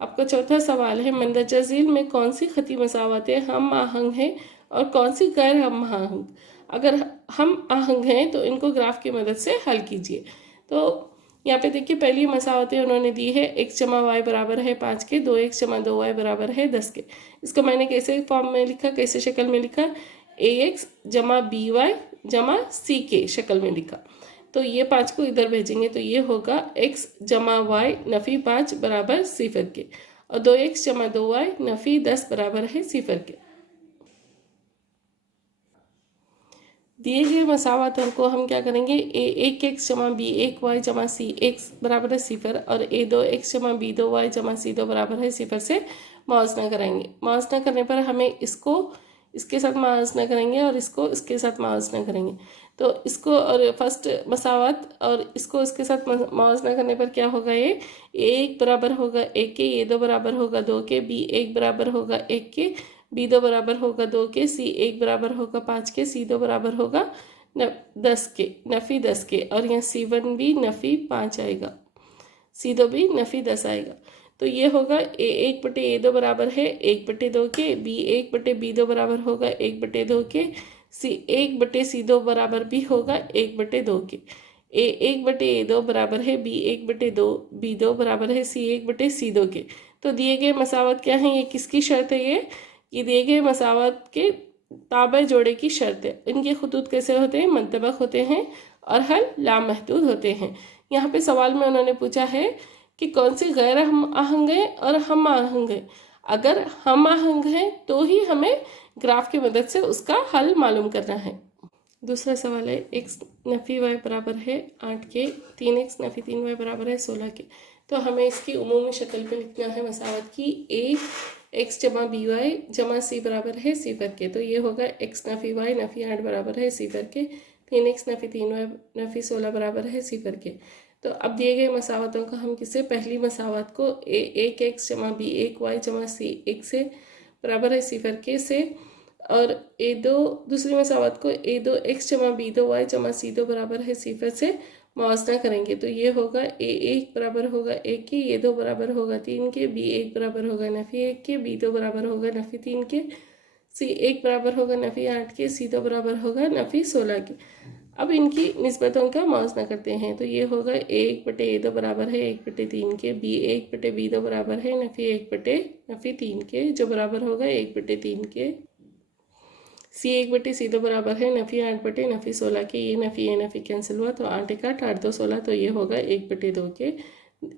आपका चौथा सवाल है, मंदरजा झील में कौन सी खती मसावतें हम आहंग हैं और कौन सी गैर हम आहंग। अगर हम आहंग हैं तो इनको ग्राफ की मदद से हल कीजिए। तो यहाँ पे देखिए पहली मसावतें उन्होंने दी है, x जमा वाई बराबर है 5 के, 2x जमा 2y बराबर है 10 के। इसको मैंने कैसे फॉर्म में लिखा, कैसे शक्ल में लिखा, ax जमा by जमा c के शक्ल में लिखा। तो ये 5 को इधर भेजेंगे तो ये होगा x जमा वाई नफ़ी 5 बराबर 0 के, और 2x जमा 2y नफ़ी 10 बराबर है 0 के। दिए गए मसावतों को हम क्या करेंगे, a1x जमा b1y जमा c1 बराबर है 0 और a2x जमा b2y जमा c2 बराबर है 0 से मुआवजना कराएंगे। मुआवजना करने पर हमें इसको इसके साथ मुआवजना करेंगे और इसको इसके साथ मुआवजना करेंगे। तो इसको और फर्स्ट मसावत और इसको इसके साथ मुआवजना करने पर क्या होगा, ये a1 बराबर होगा 1 के, a2 बराबर होगा 2 के, b1 बराबर होगा 1 के, b2 बराबर होगा 2 के, c1 बराबर होगा 5 के, c2 बराबर होगा 10 के, नफ़ी 10 के, और यहाँ c1 भी नफ़ी 5 आएगा, c2 भी नफ़ी 10 आएगा। तो ये होगा a1 बटे a2 बराबर है 1 बटे 2 के, b1 बटे b2 बराबर होगा 1 बटे 2 के, c1 बटे c2 बराबर भी होगा 1 बटे 2 के, a1 बटे a2 बराबर है b1 बटे 2 b2 बराबर है c1 बटे c2 के। तो दिए गए मसावत क्या है, ये किसकी शर्त है, ये दिए गए मसावत के ताबे जोड़े की शर्त है। इनके खतूत कैसे होते हैं, मुंतबक होते हैं और हल लामहदूद होते हैं। यहाँ पे सवाल में उन्होंने पूछा है कि कौन से गैर हम आहंग हैं और हम आहंग हैं। अगर हम आहंग हैं तो ही हमें ग्राफ की मदद से उसका हल मालूम करना है। दूसरा सवाल है, x नफ़ी y बराबर है 8 के, 3x नफ़ी 3y बराबर है 16 के। तो हमें इसकी उमूमी शक्ल पे लिखना है मसावत की, a x जमा बी वाई जमा c बराबर है 0 के। तो ये होगा x नफ़ी y नफ़ी 8 बराबर है 0 के, 3x नफ़ी 3y नफ़ी 16 बराबर है 0 के। तो अब दिए गए मसावतों का हम किसे, पहली मसावत को एक x जमा b1y जमा c1 से बराबर है 0 के से, और दूसरी मसावत को a2x जमा b2y जमा c2 बराबर है 0 से मुआवजना करेंगे। तो ये होगा a1 बराबर होगा 1 के, a2 बराबर होगा 3 के, b1 बराबर होगा नफ़ी 1 के, b2 बराबर होगा नफ़ी 3 के, c1 बराबर होगा नफ़ी 8 के, c2 बराबर होगा नफ़ी 16 के। अब इनकी निस्बतों का मुआवजना करते हैं। तो ये होगा 1 बटे a2 बराबर है 1 बटे 3 के, b1 बटे b2 बराबर है नफ़ी 1 बटे नफ़ी 3 के, जो बराबर होगा 1 बटे 3 के, c1 बटे c2 बराबर है नफ़ी 8 बटे नफ़ी 16 के। ये नफ़ी कैंसिल हुआ तो 8 1 8 2 16, तो ये होगा 1 बटे 2 के।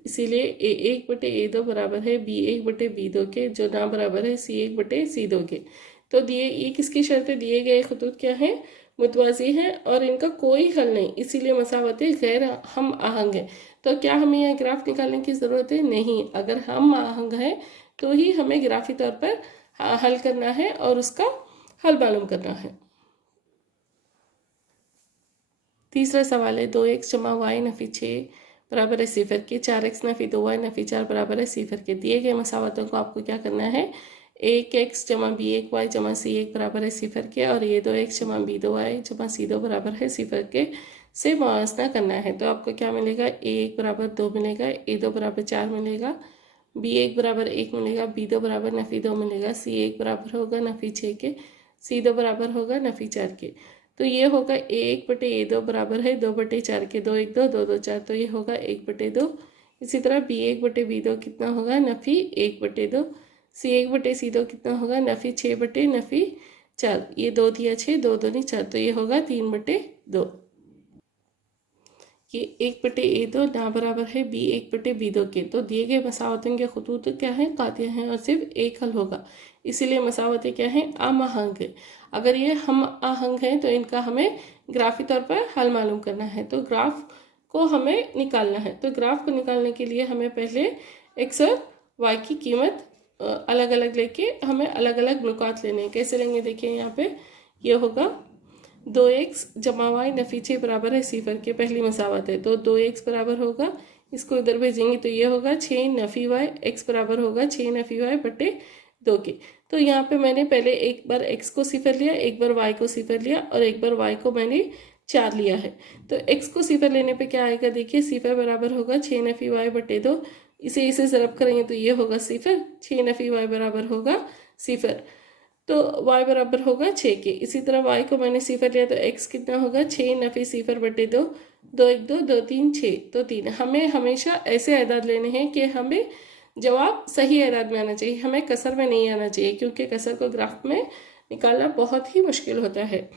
इसीलिए a1 बटे a2 बराबर है b1 बटे b2 के, जो ना बराबर है c1 बटे c2 के। तो ये किसकी शर्त है, दिए गए खतूत क्या है, मुतवाज़ी हैं और इनका कोई हल नहीं, इसीलिए मसावतें गैर हम आहंग हैं। तो क्या हमें यह ग्राफ निकालने की ज़रूरत है, नहीं। अगर हम आहंग हैं तो ही हमें ग्राफी तौर पर हल करना है और उसका हल मालूम करना है। तीसरा सवाल है, 2x जमा वाई नफ़ी 6 बराबर है 0 के, 4x नफ़ी 2y नफ़ी 4 बराबर है 0 के। दिए गए मसावतों को आपको क्या करना है, 1x जमा b1y जमा c1 बराबर है 0 के, और ये 2x जमा b2y जमा c2 बराबर है 0 के से मुआवजना करना है। तो आपको क्या मिलेगा, a1 बराबर 2 मिलेगा, a2 बराबर 4 मिलेगा, b1 बराबर 1 मिलेगा, b2 बराबर नफ़ी 2 मिलेगा, c1 बराबर होगा नफ़ी 6 के, c2 बराबर होगा नफ़ी 4 के। तो ये होगा a1 बटे a2 बराबर है 2 बटे 4 के, 2 1 2 2 2 4, तो ये होगा 1 बटे 2। इसी तरह b1 बटे b2 कितना होगा, नफ़ी 1 बटे 2, c1 बटे c2 कितना होगा, नफ़ी 6 बटे नफ़ी 4, ये 2 दिया 6, 2 दूनी 4, तो ये होगा 3 बटे 2। ये 1 बटे a2 ना बराबर है b1 बटे b2 के। तो दिए गए मसावतों के खतूत क्या हैं, कातिया हैं और सिर्फ एक हल होगा, इसीलिए मसावतें क्या हैं, हम आहंग है। अगर ये हम आहंग हैं तो इनका हमें ग्राफी तौर पर हल मालूम करना है। तो ग्राफ को हमें निकालना है। तो ग्राफ को निकालने के लिए हमें पहले x और y की कीमत अलग अलग लेके हमें अलग अलग नुकात लेने हैं। कैसे लेंगे, देखिए यहाँ पे ये होगा 2x जमा वाई नफ़ी 6 बराबर है 0 के, पहली मसावत है। तो 2x बराबर होगा, इसको इधर भेजेंगे तो ये होगा 6 नफ़ी वाई, x बराबर होगा 6 नफ़ी वाई बटे 2 के। तो यहाँ पे मैंने पहले एक बार x को 0 लिया, एक बार y को 0 लिया और एक बार y को मैंने 4 लिया है। तो x को 0 लेने पे क्या आएगा, देखिए 0 बराबर होगा 6 नफ़ी वाई बटे 2, इसे ज़रब करेंगे तो ये होगा 0, 6 नफ़ी y बराबर होगा 0, तो y बराबर होगा 6 के। इसी तरह y को मैंने 0 लिया तो x कितना होगा 6 नफ़ी 0 बटे 2, 2 1 2 2 3 6, तो 3। हमें हमेशा ऐसे अदाद लेने हैं कि हमें जवाब सही अदाद में आना चाहिए, हमें कसर में नहीं आना चाहिए, क्योंकि कसर को ग्राफ में निकालना बहुत ही मुश्किल होता है।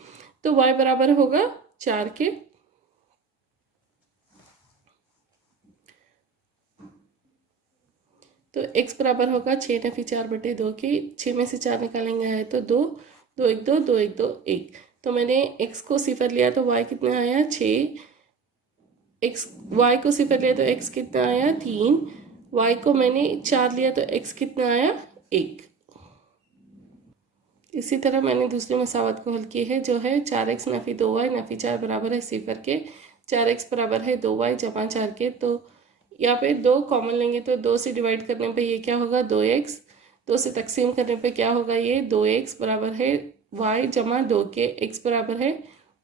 तो y बराबर होगा 4 के। तो x बराबर होगा 6 नफ़ी 4 बटे 2 के। 6 में से 4 निकालेंगे है तो 2, 2 1 2 2 1 2 1। तो मैंने x को 0 लिया तो y कितना आया 6, x y को 0 लिया तो x कितना आया 3, y को मैंने 4 लिया तो x कितना आया 1। इसी तरह मैंने दूसरे मसावत को हल की है, जो है 4x नफ़ी 2y नफ़ी 4 बराबर है 0 के। 4x बराबर है 2y जमा 4 के। तो यहाँ पे 2 कॉमन लेंगे तो 2 से डिवाइड करने पे ये क्या होगा 2x, 2 से तकसीम करने पे क्या होगा ये 2x बराबर है y जमा 2 के, x बराबर है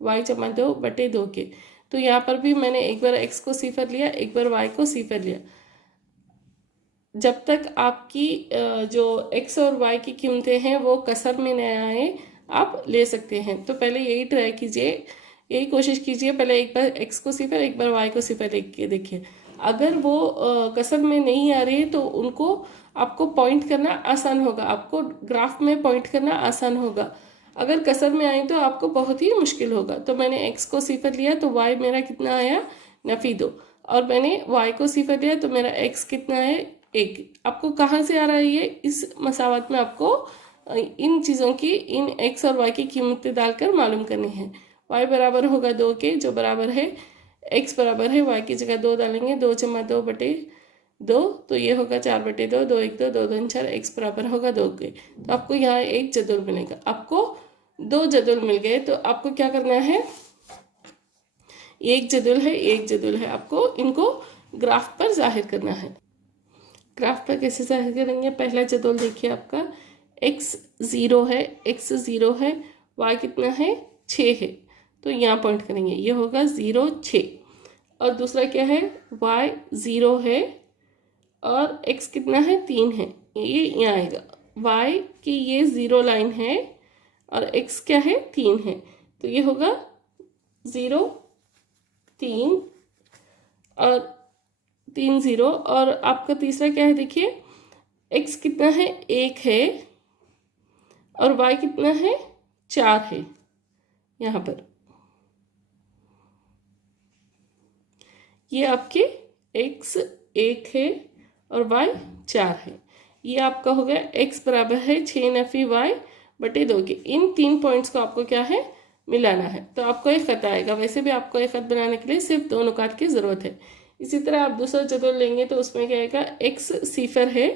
y जमा 2 बटे 2 के। तो यहाँ पर भी मैंने एक बार x को 0 लिया, एक बार y को 0 लिया। जब तक आपकी जो x और y की कीमतें हैं वो कसर में न आए आप ले सकते हैं। तो पहले यही ट्राई कीजिए, यही कोशिश कीजिए, पहले एक बार x को 0 एक बार y को 0 लिख के देखिए। अगर वो कसर में नहीं आ रही तो उनको आपको पॉइंट करना आसान होगा, आपको ग्राफ में पॉइंट करना आसान होगा। अगर कसर में आई तो आपको बहुत ही मुश्किल होगा। तो मैंने x को 0 लिया तो y मेरा कितना आया नफ़ी 2, और मैंने y को 0 लिया तो मेरा x कितना है 1। आपको कहाँ से आ रहा है ये, इस मसावत में आपको इन चीज़ों की, इन x और y की कीमतें डालकर मालूम करनी है। y बराबर होगा 2 के, जो बराबर है x बराबर है y की जगह 2 डालेंगे, 2 जमा 2 बटे 2, तो ये होगा 4 बटे 2, 2 1 2 2 2 4, x बराबर होगा 2 के। तो आपको यहाँ एक जदुल मिलेगा, आपको 2 जदुल मिल गए। तो आपको क्या करना है, एक जदुल है एक जदुल है, आपको इनको ग्राफ पर जाहिर करना है। ग्राफ पर कैसे जाहिर करेंगे, पहला जदुल देखिए आपका x 0 है, x 0 है, y कितना है 6 है, तो यहाँ पॉइंट करेंगे, ये होगा 0 6। और दूसरा क्या है y 0 है और x कितना है 3 है, ये यहाँ आएगा। y की ये 0 लाइन है और x क्या है 3 है, तो ये होगा 0 3 और 3 0। और आपका तीसरा क्या है देखिए, x कितना है 1 है और y कितना है 4 है। यहाँ पर ये आपके x 1 है और y 4 है। ये आपका हो गया x बराबर है 6 नफ़ी y बटे 2 के। इन 3 पॉइंट्स को आपको क्या है मिलाना है, तो आपको एक खत आएगा। वैसे भी आपको एक खत बनाने के लिए सिर्फ 2 नुकात की ज़रूरत है। इसी तरह आप दूसरा जदुल लेंगे तो उसमें क्या आएगा, x 0 है,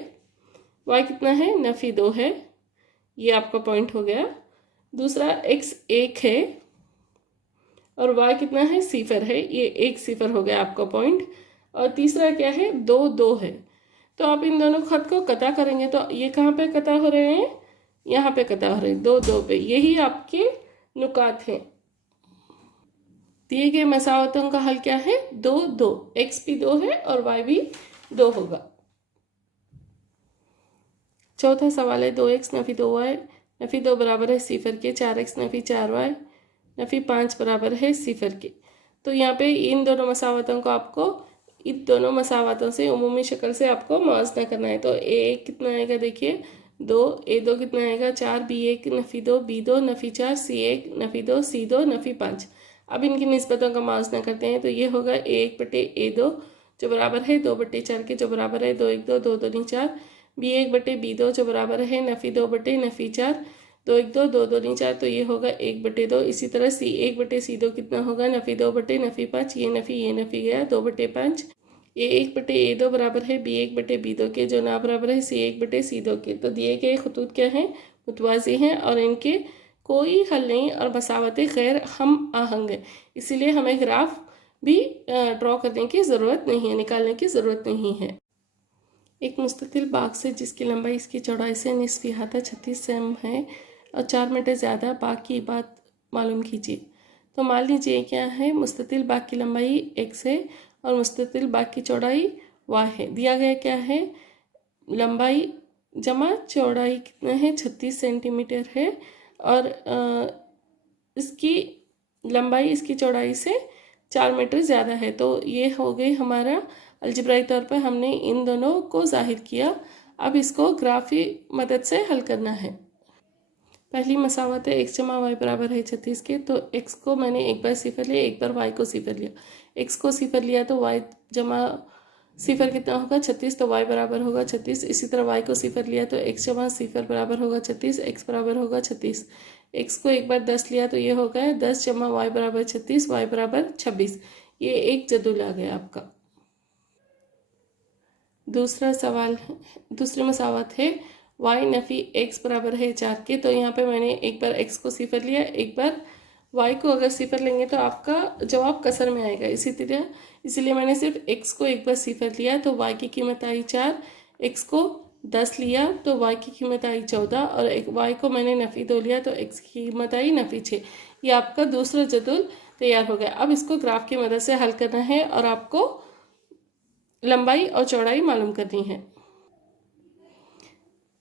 y कितना है नफ़ी 2 है, ये आपका पॉइंट हो गया। दूसरा x 1 है और y कितना है 0 है, ये 1 0 हो गया आपका पॉइंट। और तीसरा क्या है 2 2 है। तो आप इन दोनों खत को कता करेंगे तो ये कहाँ पे कता हो रहे हैं, यहाँ पे कता हो रहे हैं 2 2 पे। यही आपके नुकात हैं। दिए गए मसावतों का हल क्या है 2 2, x भी 2 है और y भी 2 होगा। चौथा सवाल है 2x नफ़ी 2y नफ़ी 2 बराबर है 0 के, 4x नफ़ी 4y नफ़ी 5 बराबर है 0 के। तो यहाँ पे इन दोनों मसावतों को आपको इन दोनों मसावतों से उमूमी शक्ल से आपको मुआवजा करना है। तो a1 कितना आएगा देखिए 2, a2 कितना आएगा 4, b1 नफ़ी 2 b2 नफ़ी 4, c1 नफ़ी 2 c2 नफ़ी 5। अब इनकी निस्बतों का मुआवजा करते हैं तो ये होगा a1 बटे a2 जो बराबर है 2 बटे 4 के, जो बराबर है 2 1 2 2 2 4, b1 बटे b2 जो बराबर है नफ़ी 2 बटे नफ़ी 4, 2 1 2 2 2 4, तो ये होगा 1 बटे 2। इसी तरह c1 बटे c2 कितना होगा नफ़ी 2 बटे नफ़ी 5, ये नफ़ी गया 2 बटे 5। a1 बटे a2 बराबर है b1 बटे b2 के, जो ना बराबर है c1 बटे c2 के। तो दिए गए खतूत क्या हैं मुतवाज़ी हैं और इनके कोई हल नहीं और मसावतें गैर हम आहंग हैं, इसीलिए हमें ग्राफ भी ड्रॉ करने की ज़रूरत नहीं है, निकालने की ज़रूरत नहीं है। एक मुस्ततिल बाग से जिसकी लंबाई इसकी चौड़ाई से निस्फ अहाता 36 सेम है और 4 मीटर ज़्यादा, बाग की बात मालूम कीजिए। तो मान लीजिए क्या है, मुस्ततिल बाग की लंबाई x है और मुस्ततिल बाग की चौड़ाई वाई है। दिया गया क्या है, लंबाई जमा चौड़ाई कितना है 36 सेंटीमीटर है, और इसकी लंबाई इसकी चौड़ाई से 4 मीटर ज़्यादा है। तो ये हो गई हमारा अलजेब्राई तौर पर हमने इन दोनों को जाहिर किया। अब इसको ग्राफी मदद से हल करना है। पहली मसावत है x जमा वाई बराबर है 36 के। तो x को मैंने एक बार सिफर लिया, एक बार y को सिफर लिया। x को सिफर लिया तो y जमा सिफर कितना होगा 36, तो y बराबर होगा 36। इसी तरह y को सिफर लिया तो x जमा सिफर बराबर होगा 36, x बराबर होगा 36। x को एक बार 10 लिया तो ये हो गया 10 जमा y बराबर 36, y बराबर 26। ये एक जदुल आ गया आपका। दूसरा सवाल, दूसरी मसावत है y नफ़ी x बराबर है 4 के। तो यहाँ पे मैंने एक बार x को सिफर लिया, एक बार y को अगर सिफर लेंगे तो आपका जवाब कसर में आएगा। इसी तरह इसीलिए मैंने सिर्फ x को एक बार सिफर लिया तो y की कीमत आई 4, x को 10 लिया तो y की कीमत आई 14, और y को मैंने नफ़ी 2 लिया तो x की कीमत आई नफ़ी 6। ये आपका दूसरा जदुल तैयार हो गया। अब इसको ग्राफ की मदद से हल करना है और आपको लंबाई और चौड़ाई मालूम करनी है।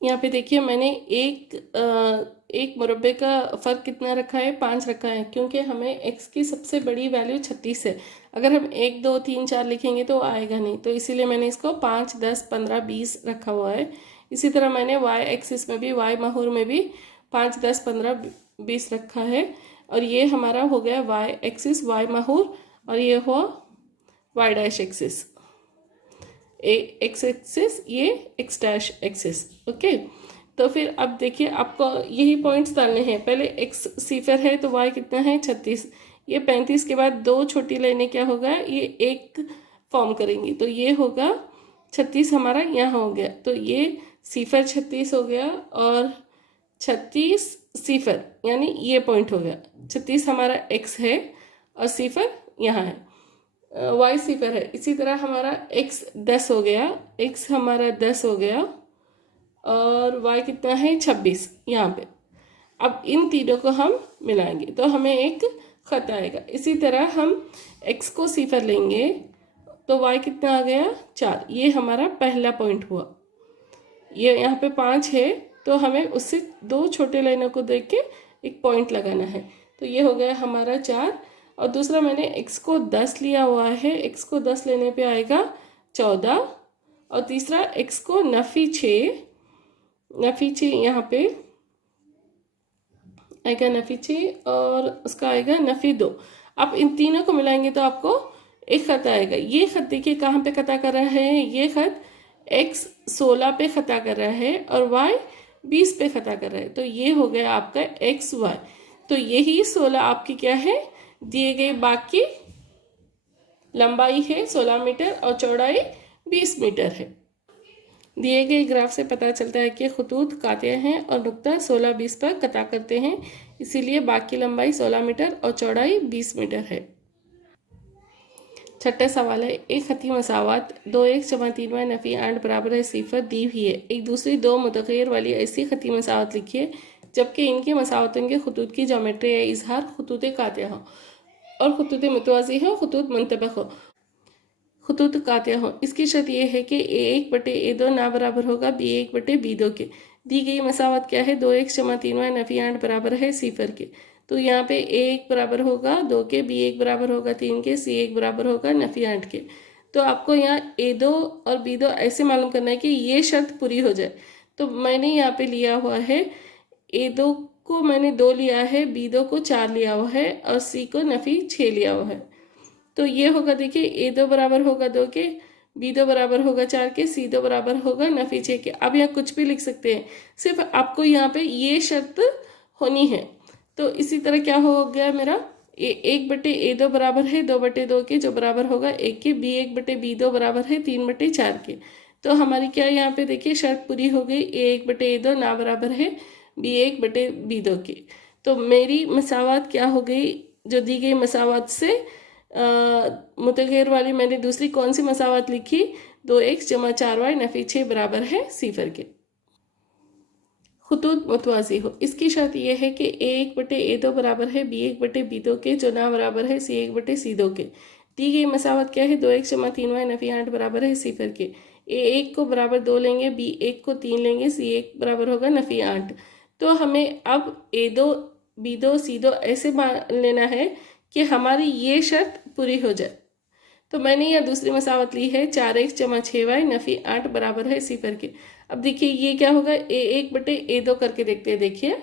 यहाँ पे देखिए मैंने एक मुरब्बे का फ़र्क कितना रखा है, 5 रखा है, क्योंकि हमें x की सबसे बड़ी वैल्यू 36 है। अगर हम 1 2 3 4 लिखेंगे तो आएगा नहीं, तो इसीलिए मैंने इसको 5 10 15 20 रखा हुआ है। इसी तरह मैंने y एक्सिस में भी, y महूर में भी 5 10 15 20 रखा है। और ये हमारा हो गया y एक्सिस, y महूर, और ये हुआ y dash axis, x axis, ये एक्स डैश एक्सिस। ओके, तो फिर अब देखिए आपको यही पॉइंट्स डालने हैं। पहले एक्स सिफर है तो वाई कितना है 36, ये 35 के बाद 2 छोटी लाइनें क्या होगा, ये एक फॉर्म करेंगी, तो ये होगा 36 हमारा यहाँ हो गया। तो ये सिफर 36 हो गया और 36 सिफर, यानी ये पॉइंट हो गया। 36 हमारा एक्स है और सिफर यहाँ है, वाई सिफर है। इसी तरह हमारा x 10 हो गया, x हमारा 10 हो गया, और y कितना है 26 यहाँ पे। अब इन तीनों को हम मिलाएंगे तो हमें एक खत आएगा। इसी तरह हम x को सिफर लेंगे तो y कितना आ गया 4, ये हमारा पहला पॉइंट हुआ। ये यहाँ पे 5 है तो हमें उससे 2 छोटे लाइनों को देख के एक पॉइंट लगाना है, तो ये हो गया हमारा 4। और दूसरा मैंने x को 10 लिया हुआ है, x को 10 लेने पे आएगा 14, और तीसरा x को नफ़ी 6 यहाँ पे आएगा नफ़ी 6, और उसका आएगा नफ़ी 2। अब इन तीनों को मिलाएंगे तो आपको एक खत आएगा। ये खत देखिए कहाँ पे खता कर रहा है, ये खत x 16 पे खता कर रहा है और y 20 पे खता कर रहा है, तो ये हो गया आपका एक्स वाई। तो यही 16 आपकी क्या है, दिए गए बाग की लंबाई है 16 मीटर और चौड़ाई 20 मीटर है। दिए गए ग्राफ से पता चलता है कि खतूत कातिया हैं और नुक्ता 16 20 पर कता करते हैं, इसीलिए बाग की लंबाई 16 मीटर और चौड़ाई 20 मीटर है। छठा सवाल है, एक खती मसावत 2x जमा 3y नफ़ी 8 बराबर है सिफर दी हुई है। एक दूसरी 2 मुतग़य्यर वाली ऐसी खती मसावत लिखिए जबकि इनकी मसावतों के खतूत की ज्योमेट्री या इजहार खतूत कातिया हो और खतूत मुतवाज़ी हो, खतूत मुंतबक हो, खतूत कातिया हो। इसकी शर्त यह है कि a1/a2 ना बराबर होगा b1/b2 के। दी गई मसावत क्या है, 2x जमा 3y नफ़ी 8 बराबर है सिफर के। तो यहाँ पे a1 बराबर होगा 2 के, b1 बराबर होगा 3 के, c1 बराबर होगा नफ़ी 8 के। तो आपको यहाँ a2 और b2 ऐसे मालूम करना है कि ये शर्त पूरी हो जाए। तो मैंने यहाँ पे लिया हुआ है a2 को मैंने 2 लिया है, b2 को 4 लिया हुआ है और c को नफ़ी 6 लिया हुआ है। तो ये होगा देखिए a2 बराबर होगा 2 के, b2 बराबर होगा 4 के, c2 बराबर होगा नफ़ी 6 के। अब यहाँ कुछ भी लिख सकते हैं, सिर्फ आपको यहाँ पे ये शर्त होनी है। तो इसी तरह क्या हो गया मेरा, 1/a2 बराबर है 2/2 के, जो बराबर होगा 1 के, b1/b2 बराबर है 3/4 के। तो हमारी क्या यहाँ पे देखिए शर्त पूरी हो गई, a1/a2 ना बराबर है b1/b2 के। तो मेरी मसावत क्या हो गई, जो दी गई मसावत से मुतग़य्यर वाली मैंने दूसरी कौन सी मसावत लिखी, 2x जमा 4y नफ़ी 6 बराबर है सिफर के। खतूत मुतवाज़ी हो, इसकी शर्त यह है कि a1/a2 बराबर है b1/b2 के, जो ना बराबर है c1/c2 के। दी गई मसावत क्या है, 2x जमा 3y नफी 8 बराबर है सिफर के। a1 को बराबर 2 लेंगे, b1 को 3 लेंगे, c1 बराबर होगा नफी 8। तो हमें अब a2 b2 c2 ऐसे मान लेना है कि हमारी ये शर्त पूरी हो जाए। तो मैंने यह दूसरी मसावत ली है 4x जमा 6y नफी 8 बराबर है सिफर के। अब देखिए ये क्या होगा, a1 बटे a2 करके देखते हैं। देखिए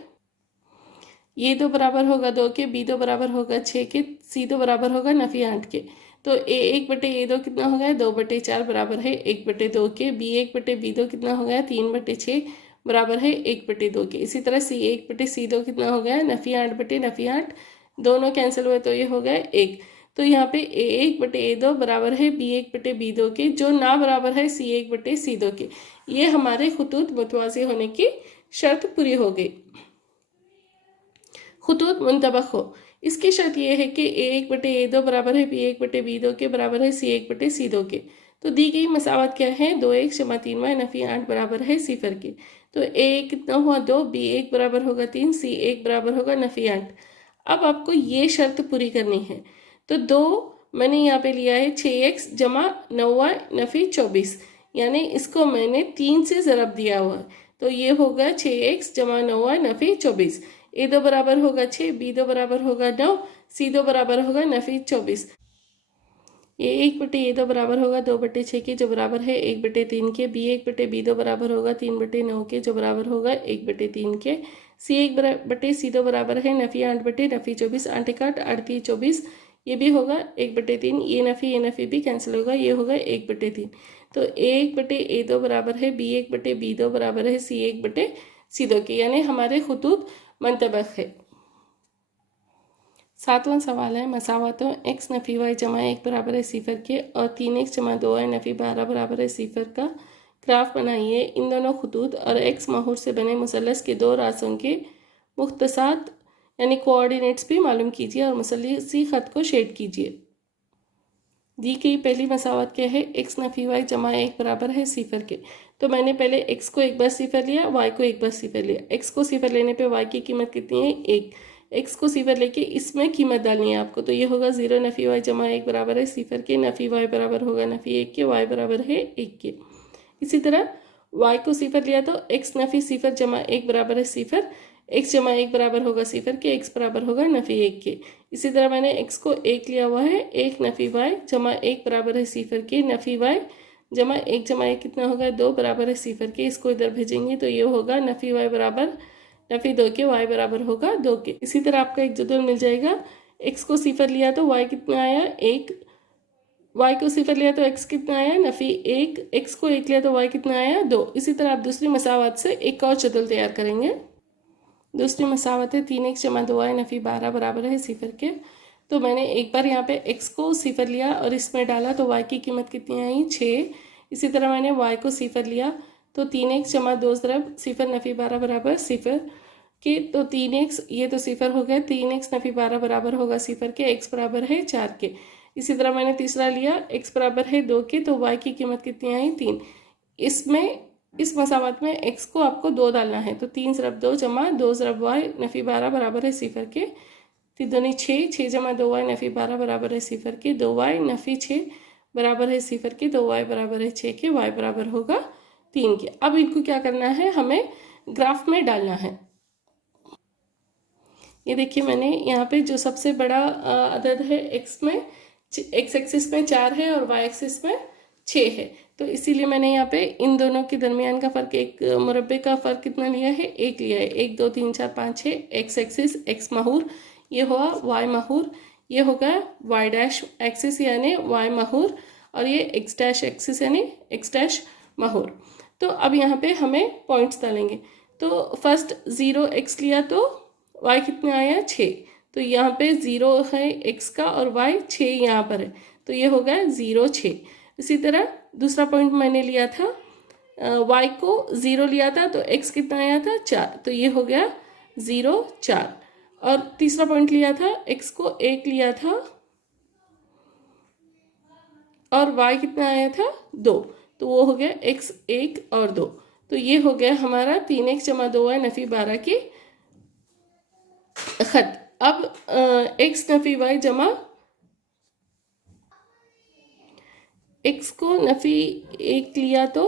ये 2 बराबर होगा 2 के, b2 बराबर होगा 6 के, c2 बराबर होगा नफी 8 के। तो a1 बटे a2 कितना हो गया, 2 बटे 4 बराबर है 1 बटे 2 के। b1 बटे b2 कितना हो गया, 3 बटे 6 बराबर है 1 बटे 2 के। इसी तरह c1 बटे c2 कितना हो गया, नफी 8 बटे नफी 8, दोनों कैंसिल हुए तो ये हो गया 1। तो यहाँ पे a1 बटे a2 बराबर है b1 बटे b2 के, जो ना बराबर है c1 बटे c2 के। ये हमारे खुतूत मुतवाज़ी होने की शर्त पूरी हो गई। खुतूत मुंतबक हो, इसकी शर्त यह है कि a1 बटे a2 बराबर है b1 बटे b2 के, बराबर है c1 बटे c2 के। तो दी गई मसावत क्या है, 2x जमा 3y नफी 8 बराबर है सिफर के। तो a1 कितना हुआ 2, b1 बराबर होगा 3, c1 बराबर होगा नफी 8। अब आपको ये शर्त पूरी करनी है। तो 2 मैंने यहाँ पे लिया है 6x जमा 9y नफी 24, यानी इसको मैंने 3 से ज़रब दिया हुआ है। तो ये होगा 6x जमा 9y नफी 24। a2 बराबर होगा 6, b2 बराबर होगा 9, c2 बराबर होगा नफी 24। a1 बटे a2 बराबर होगा 2 बटे 6 के, जो बराबर है 1 बटे 3 के। b1 बटे b2 बराबर होगा 3 बटे 9 के, जो बराबर होगा 1 बटे 3 के। c1 बटे c2 बराबर है नफी 8 बटे नफी 24, 8 एक 8, 8 3 24, ये भी होगा 1 बटे 3, ये नफी भी कैंसिल होगा, ये होगा 1 बटे 3। तो a1 बटे a2 बराबर है b1 बटे b2 बराबर है c1 बटे c2 के, यानी हमारे खुतूत मंतबक है। 7वां सवाल है, मसावतों x नफी y जमा 1 बराबर है सिफर के और 3x जमा 2y नफी 12 बराबर है सिफर का ग्राफ बनाइए। इन दोनों खुतूत और x महूर से बने मुसल्लस के दो रास्तों के मुख्तसात यानी कोऑर्डिनेट्स भी मालूम कीजिए और मुसल्लसी ख़त को शेड कीजिए। दी गई पहली मसावत क्या है, x नफी y जमा 1 बराबर है सिफर के। तो मैंने पहले x को एक बार सिफर लिया, y को एक बार सिफर लिया। x को सिफर लेने पे y की कीमत कितनी है, 1। x को सिफर लेके इसमें कीमत डालनी है आपको। तो ये होगा 0 नफी y जमा 1 बराबर है सिफर के, नफी y बराबर होगा नफी 1 के, y बराबर है 1 के। इसी तरह y को सिफर लिया तो x नफी सिफर जमा 1 बराबर है सिफर, x जमा 1 बराबर होगा सिफर के, x बराबर होगा नफी 1 के। इसी तरह मैंने x को 1 लिया हुआ है, 1 नफी y जमा 1 बराबर है सिफर के, नफी y जमा 1 कितना होगा 2 बराबर है सिफर के। इसको इधर भेजेंगे तो ये होगा नफी y बराबर नफी 2 के, y बराबर होगा 2 के। इसी तरह आपका एक जदवल मिल जाएगा, x को सिफर लिया तो y कितना आया 1, y को सिफर लिया तो x कितना आया नफी 1, x को 1 लिया तो y कितना आया 2। इसी तरह आप दूसरी मसावत से एक और जदवल तैयार करेंगे। दूसरी मसावत है 3x जमा 2y नफी 12 बराबर है सिफर के। तो मैंने एक बार यहाँ पे x को सिफर लिया और इसमें डाला तो y की कीमत कितनी आई 6। इसी तरह मैंने y को सिफर लिया तो 3x जमा 2 ज़रब सिफर नफी 12 बराबर सिफर के। तो 3x ये तो सिफर हो गया, 3x नफी 12 बराबर होगा सिफर के, x बराबर है 4 के। इसी तरह मैंने तीसरा लिया, x बराबर है 2 के, तो y की कीमत कितनी आई 3। इसमें इस मसावत में x को आपको 2 डालना है। तो 3 ज़रब 2 जमा 2 ज़रब y नफी 12 बराबर है सिफर के, 3 दूनी 6, 6 जमा 2y नफी 12 बराबर है सिफर के, 2y नफी 6 बराबर है सिफर के, 2y बराबर है 6 के, y बराबर होगा 3 के। अब इनको क्या करना है, हमें ग्राफ में डालना है। ये देखिए मैंने यहाँ पे जो सबसे बड़ा अदद है x में, x एक्सिस में 4 है और y एक्सिस में 6 है। तो इसीलिए मैंने यहाँ पे इन दोनों के दरमियान का फ़र्क, एक मुरब्बे का फ़र्क कितना लिया है, 1 लिया है। 1 2 3 4 5 6, x एक्सिस x महूर, ये हुआ y महूर, ये होगा y डैश एक्सिस यानी y महूर, और ये x डैश एक्सिस यानी x डैश महूर। तो अब यहाँ पे हमें पॉइंट्स डालेंगे। तो फर्स्ट 0x लिया तो y कितना आया 6। तो यहाँ पे 0 है x का और y 6 यहाँ पर है, तो ये हो गया 0 6। इसी तरह दूसरा पॉइंट मैंने लिया था, y को 0 लिया था तो x कितना आया था 4, तो ये हो गया 0 4। और तीसरा पॉइंट लिया था, x को 1 लिया था और y कितना आया था 2, तो वो हो गया x 1 और 2। तो ये हो गया हमारा 3x जमा 2y नफी 12 की ख़त। अब x नफी y जमा x को नफ़ी 1 लिया तो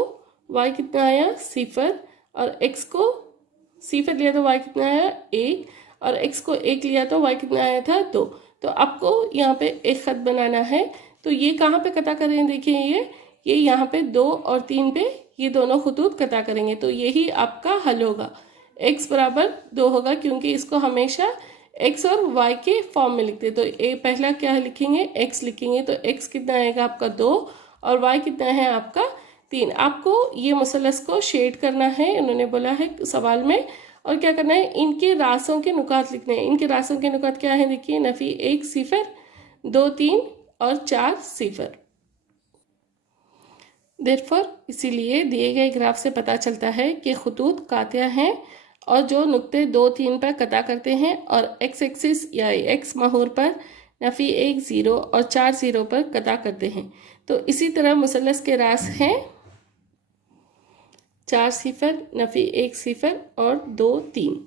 y कितना आया 0, और x को 0 लिया तो y कितना आया 1, और x को 1 लिया तो y कितना आया था 2। तो आपको यहाँ पे एक खत बनाना है। तो ये कहाँ पे कता करें, देखिए ये यहाँ पे 2 और 3 पे ये दोनों खतूत कता करेंगे, तो यही आपका हल होगा। x बराबर 2 होगा, क्योंकि इसको हमेशा x और y के फॉर्म में लिखते हैं। तो ए पहला क्या लिखेंगे, x लिखेंगे, तो x कितना आएगा आपका 2, और y कितना है आपका 3। आपको ये मुसलस को शेड करना है, उन्होंने बोला है सवाल में, और क्या करना है, इनके रासों के नुकात लिखने हैं। इनके रासों के नुकात क्या है, देखिए नफ़ी 1 0, 2 3 और 4 0। देयरफॉर इसीलिए दिए गए ग्राफ से पता चलता है कि खतूत कातिया हैं, और जो नुक्ते 2 3 पर कता करते हैं और एक्स एक्सिस या एक्स महूर पर नफ़ी 1 0 और 4 0 पर कता करते हैं। तो इसी तरह मुसलस के रास हैं 4 0, नफ़ी 1 0 और 2 3।